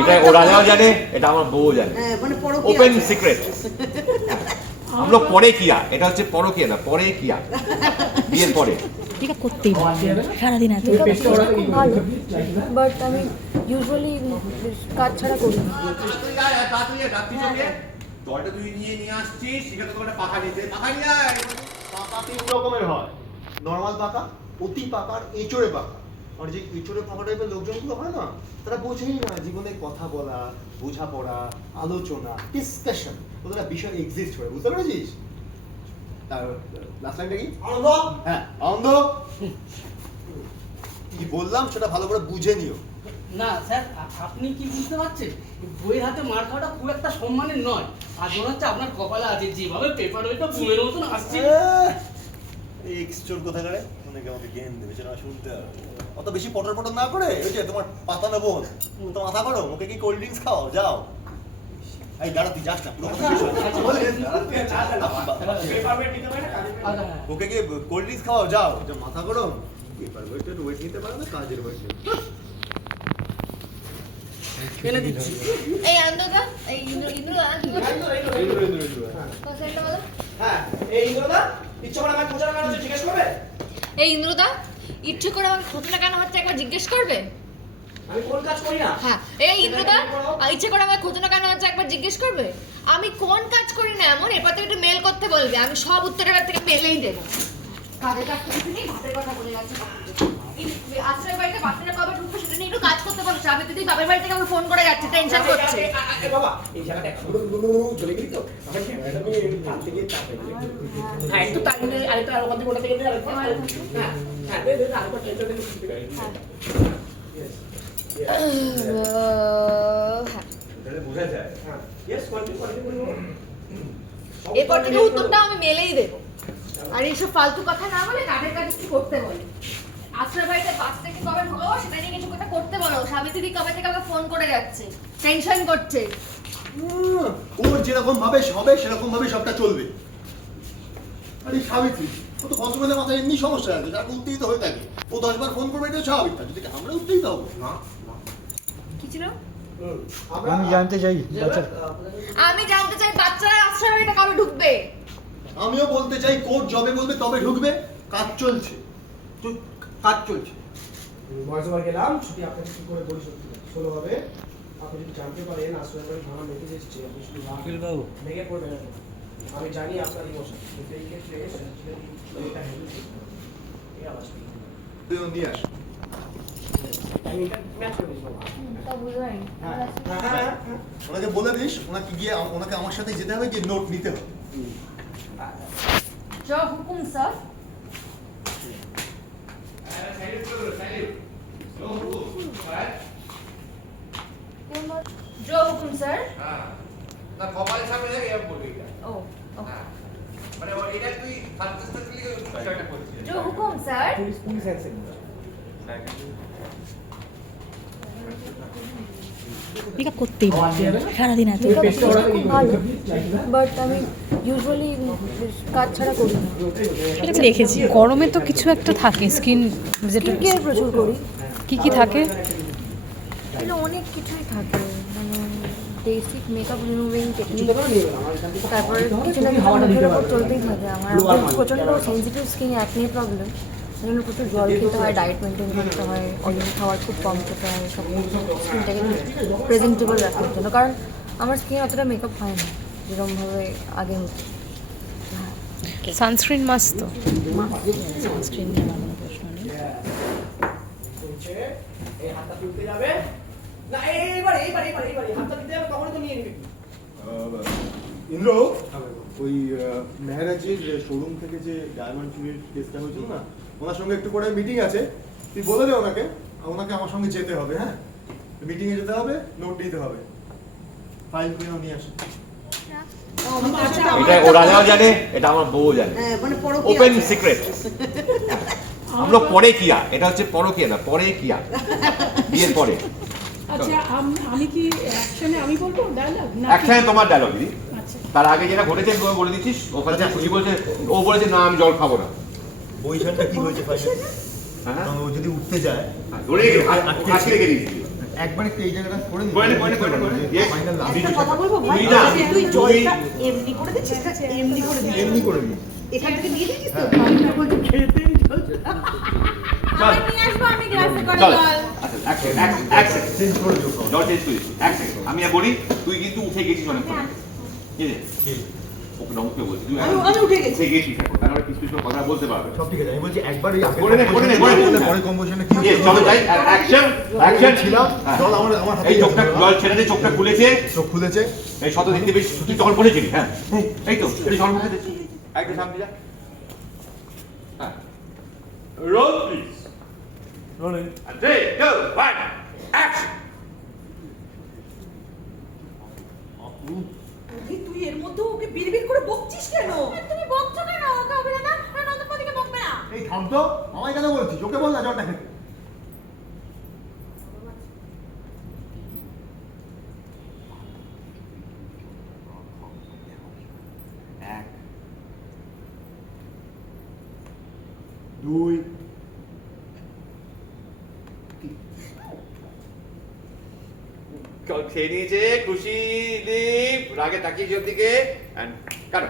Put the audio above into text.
এটা ও রাজাও জানে, এটা আমার বউ জানে, ওপেন সিক্রেট। हम लोग পরে কিয়া, এটা হচ্ছে পরকিয়া না, পরে কিয়া, বিয়ের পরে। এটা করতেই পারে সারাদিন এত খুব ভালো, বাট আমি ইউজুয়ালি কাজ ছাড়া করি না। জলটা তুই নিয়ে আসছিস, সেখানে তোকে একটা পাখা নিতে, পাখা নিয়ে আয়। পাকা তিন রকমের হয়, নর্মাল পাকা, অতি পাকা আর এঁচড়ে পাকা। আর যে এঁচড়ে পাকা টাইপের লোকজনগুলো হয় না, তারা বোঝেই না জীবনে কথা বলা, বোঝাপড়া, আলোচনা, ডিসকাশন, ওদের একটা বিষয় এক্সিস্ট করে, বুঝতে পেরেছিস? তার লাস্ট লাইনটা কি? আনন্দ। হ্যাঁ, আনন্দ। কি বললাম সেটা ভালো করে বুঝে নিও। না স্যার, আপনি কি বুঝতে পারছেন, বইয়ের হাতে মার খাওয়াটা খুব একটা সম্মানের নয়। আর মনে হচ্ছে আপনার কপালে আছে, যেভাবে পেপার ওইটা বুমের মতন আসছে। এই এক্সচোর কোথায় গেলে অনেকে আমাকে জ্ঞান দেবে, সেটা শুনতে হবে। অত বেশি পটর পটর না করে, ওই যে তোমার পাতা নেবো, তো মাথা করো, ওকে কি কোল্ড ড্রিঙ্কস খাও, যাও। এই দাঁড়া, তুই যাস না, পুরো কথা শেষ হয়। ওকে কি কোল্ড ড্রিঙ্কস খাওয়াও, যাও। মাথা করো, পেপার ওয়েটের ওয়েট নিতে পারে না, কাজের ওয়েট এনে দিচ্ছি। এই আনন্দদা, এই ইন্দ্রদা কি করছেন? কথা বলো। হ্যাঁ, এই ইন্দ্রদা ইচ্ছে করে আমাকে খোঁজার কারণে জিজ্ঞেস করবে? এই ইন্দ্রদা, ইচ্ছে করে আমাকে খোঁজনা কেন হচ্ছে একবার জিজ্ঞেস করবে? আমি কোন কাজ করি না? হ্যাঁ, এই ইন্দ্রদা, ইচ্ছে করে আমাকে খোঁজনা কেন হচ্ছে একবার জিজ্ঞেস করবে? আমি কোন কাজ করি না এমন, এরপর থেকে একটু মেল করতে বলবে, আমি সব উত্তর এবার থেকে মেলেই দেবো। কাজের কাজ কিছু নেই, ভাতের কথা বলে যাচ্ছে। আশ্রয় বাড়িতে বাচ্চারা কবে ঢুকবে সেটা নিয়ে একটু কাজ করতে বলছে। আমি দিদি বাপের বাড়ি থেকে আমার ফোন করে যাচ্ছে, টেনশন করছে। বাবা, এই জায়গাটা চলে গেলি তো? হ্যাঁ, একটু তাই আরেকটা আর ওখান থেকে ওটা থেকে আরেকটা। হ্যাঁ হ্যাঁ, দে আরেকটা টেনশন দে। বোঝা যায়। হ্যাঁ, ইয়েস, কন্টিনিউ। এরপর থেকে উত্তরটা আমি মেলেই দেবো। আর এইসব ফালতু কথা না বলে কাজের কাজ কি করতে বলে। আশ্রয় বাড়িতে বাস থেকে কবে ঢুকাবো সেটা নিয়ে কিছু কথা করতে বলো। স্বামী দিদি কবে থেকে আমাকে ফোন করে যাচ্ছে, টেনশন করছে। ওর যেরকম ভাবে হবে সেরকম ভাবে সবটা চলবে। আরে সাবিত্রী, ও তো ভদ্রবেলা মাথায় এমনি সমস্যা আছে, যাকে উত্তেজিত হয়ে থাকে। ও 10 বার ফোন করবে, এটা স্বাভাবিক। যদি আমরা উত্তেজিত হবো না। কি ছিল? আমি জানতে চাই আমি জানতে চাই বাচ্চারা আশ্রয় বাড়িতে কবে ঢুকবে। আমিও বলতে চাই, কোর্ট জবে বলবে তবে ঢুকবে। কাজ চলছে, তো কাজ চলছে। ভয়েস ওভার গেলাম, ছুটি আপনাকে কি করে বলি সত্যি ভাবে আপনি যদি জানতে পারেন আশ্রয় বাড়ি ভাড়া মেসেজ এসেছে, আপনি শুধু ভেঙে পড়বেন না। আমি জানি আপনার ইমোশন, কিন্তু এই ক্ষেত্রে এটা হেল্প এই আওয়াজ তুই নিয়ে আস। আমি এটা ম্যাচ করে দিই বাবা। তা বুঝাই। ওনাকে বলে দিস, ওনাকে গিয়ে ওনাকে আমার সাথে যেতে হবে, গিয়ে নোট নিতে হবে। जो हुकुम सर। जो हुकुम सर। না কপালের সামনে থেকে এরকম বলবি এটা। ओ মানে এটা তুই সাবজেক্টলি বিষয়টা করছিস। जो हुकुम सर। Police action. এটা করতেই পারে সারাদিন এত খুব ভালো, বাট আমি ইউজুয়ালি কাজ ছাড়া করি না। এটা দেখেছি গরমে তো কিছু একটা থাকে স্কিন যেটা কেয়ার প্রচুর করি। কি থাকে এগুলো অনেক কিছুই থাকে, মানে বেসিক মেকআপ রিমুভিং টেকনিক, তারপরে কিছু না কিছু মুখের ওপর চলতেই থাকে। আমার প্রচণ্ড সেন্সিটিভ স্কিন, অ্যাকনে প্রবলেম, সেজন্য প্রচুর জল খেতে হয়, ডায়েট মেনটেন করতে হয়, অয়েল খাবার খুব কম খেতে হয়, সব স্কিনটাকে প্রেজেন্টেবল রাখার জন্য। কারণ আমার স্কিন অতটা মেকআপ হয় না যেরকমভাবে আগে হতো। সানস্ক্রিন মাস্ট তো সানস্ক্রিন নিয়ে আমার কোনো প্রশ্ন নেই। এই হাতটা তুলতে যাবে না, এইবার হাতটা দিতে যাবে, তখনই তো নিয়ে নিবি। ইন্দ্র, ওই মেহরাজের শোরুম থেকে যে ডায়মন্ড চুরির কেসটা হয়েছিল না, ওনার সঙ্গে একটু পরে মিটিং আছে, তুই বলে দে ওনাকে আমার সঙ্গে যেতে হবে। হ্যাঁ, মিটিংয়ে যেতে হবে, নোট নিতে হবে, ফাইল কিনে নিয়ে আসে। এটা ও রাজাও জানে, এটা আমার বউ জানে, ওপেন সিক্রেট। हम लोग পরে কিয়া, এটা হচ্ছে পরকিয়া না, পরে কিয়া, বিয়ের পরে। আচ্ছা, আমি কি অ্যাকশনে আমি বলবো ডায়লগ না? অ্যাকশনে তোমার ডায়লগ দিদি। আচ্ছা, তার আগে যেটা ঘটেছে তুমি বলে দিচ্ছিস। ওখানে যে খুশি বলছে, ও বলেছে না আমি জল খাবো না। ওইখানটা কি হয়েছে ফাইলে? হ্যাঁ, ও যদি উঠতে যায়, ধরে আটকে রেখে দিয়েছি। একবার একটু এই জায়গাটা করে নিই করে নে, Yes. ফাইনাল লাস্ট একটা কথা বলবো ভাই, তুই না, তুই তুই- জলটা এমনি করে দিচ্ছিস না এমনি করে দিচ্ছিস এমনি করে নিই এখান থেকে নিয়ে দিচ্ছিস তো আমি নিয়ে আসবো, আমি গ্লাসে করে চল জল। আচ্ছা এক সেকেন্ড চেঞ্জ করে দিও জল চেঞ্জ করে দিচ্ছি। এক সেকেন্ড আমি আর বলি তুই কিন্তু উঠে গেছিস অনেক ঠিক আছে ওকে নমস্তে বলছি তুই আমি উঠে গেছি। উঠে গেছিস এখন তাহলে পিস পিস করে কথা বলতে পারবে সব ঠিক আছে আমি বলছি একবার ওই আগের করে নে, করে নে, করে নে। পরে কম্পোজিশনে কি ইয়েস চলো যাই অ্যাকশন অ্যাকশন ছিলাম জল আমার হাতে এই চোখটা জল ছেড়ে দে চোখটা খুলেছে চোখ খুলেছে এই শত দেখতে বেশি তুই তখন বলেছিলি হ্যাঁ এই তো এই জল মুখে দে একটা সামনে যা হ্যাঁ role please rolling and 3 2 1 action তুই এর মধ্যে ওকে বিড়বিড় করে বকছিস কেন? তুমি বকছো কেন? ওকে অভিনেতা আর নন্দপতিকে বকবে না। এই থাম তো আমায় কেন বলছিস ওকে বল না জলটা খেতে এক দুই জল খেয়ে নিয়েছে খুশি দীপ রাগে তাকিয়েছে ওর দিকে and কাটো